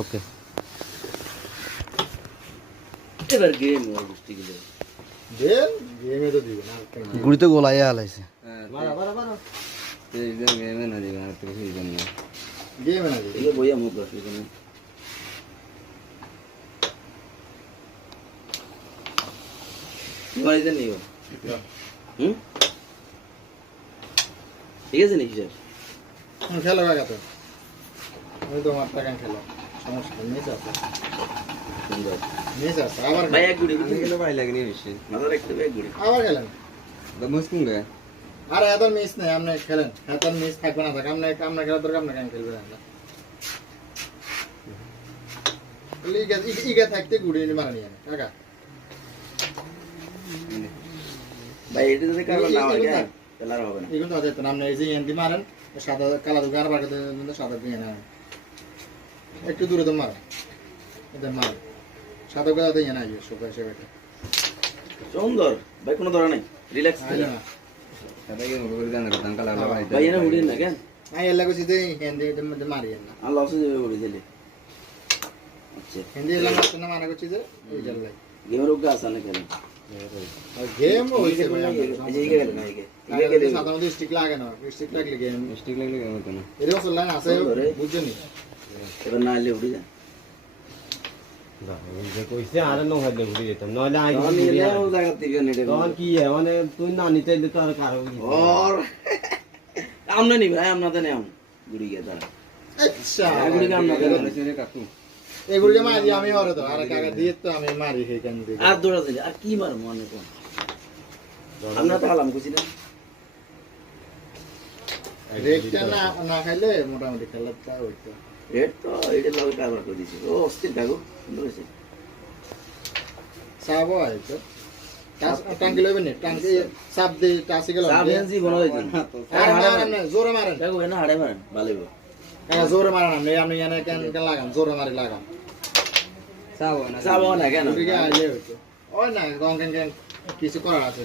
ওকে এবার গেম ওর গুষ্টি গেলে গেমে তো দিবে না গুড়িতে গোলাইয়া হালাইছে গেমে না দিবে আর তো কিছু দিবেন না গেমে না দিবে এই বইয়া মুখ আসবে কেন বাড়িতে নিও ঠিক আছে নাকি স্যার খেলো কাকা তো আমি তো আমার টাকা খেলো সমস্যা নেই আছে সুন্দর নেই আছে আবার ভাই এক গুড়ি গেলে ভাই লাগেনি বেশি মাথার একটা এক গুড়ি আবার খেলেন মুশকিল রে আর এত মিস নেই আপনি খেলেন এত মিস থাকবে না থাক আপনি আপনার খেলার দরকার আপনি কেন খেলবেন না ইগা থাকতে গুড়ি মারা নিয়ে কাকা ভাই এটা যদি কারণ না হয় খেলার হবে না এগুলো তো আদের আপনি এই যে এন্টি মারেন সাদা কালা দুগার বাগাতে সাদা দিয়ে না একটু দূরে তো মারেন এটা মার সাদা কালা দিয়ে না সবাই সেটা সুন্দর ভাই কোনো ধরা নাই রিল্যাক্স আইলো না সাথে কি মুখ করে জানা দাম কালা ভাই ভাই এনে উড়িয়ে না কেন আই এলা কইছি যে হিন্দি মধ্যে মারিয়েন না আল্লাহ অবশ্যই যাবে উড়িয়ে দিলে আচ্ছা হিন্দি এলা মারতে না মানা করছি যে এই জল লাই গেমের উগ্গা আছে না কেন আর গেম হইছে ভাই এই যে এই গেল না এই আগে সাদা মধ্যে স্টিক লাগে না স্টিক লাগলে গেম মিস্টেক লাগলে কেমন হতো না এর অসল লাইন আছে বুঝছেন এবার না এলে উড়ে যা কইছে আর ন হয় ঘুরে যেতাম নইলে আই তখন নিলে ও জায়গা থেকে নেটে তখন কি মানে তুই না নিতে তো আর কারো और আমনে নি ভাই আমনা দেনে আম গুড়ি গে দাঁড়া আচ্ছা গুড়ি কাম না দেনে সেটা কাকু এগুলো মারি আমি হরে তো আর কাকা দিয়ে তো আমি মারি সেই কেন দিয়ে আর দৌড়া দিলে আর কি মার মনে কোন আমরা তো হালাম কইছি না রেটটা না না খাইলে মোটামুটি খেলাটা হইতো রেট তো এটা লাগে কারবার করে দিছি ও অস্থির থাকো সুন্দর হয়েছে সাবো হয়তো টাঙ্কি লইবেন না টাঙ্কি সাপ দিয়ে টাসি গেল সাবেন্সি বনো হইছে আর মারেন না জোরে মারেন দেখো না হাড়ে মারেন ভালোই হ্যাঁ জোরে মারেন আপনি এনে কেন কেন লাগান জোরে মারি লাগান সাবো না সাবো না কেন ওদিকে আইলে হইতো ওই না গং কেন কিছু করার আছে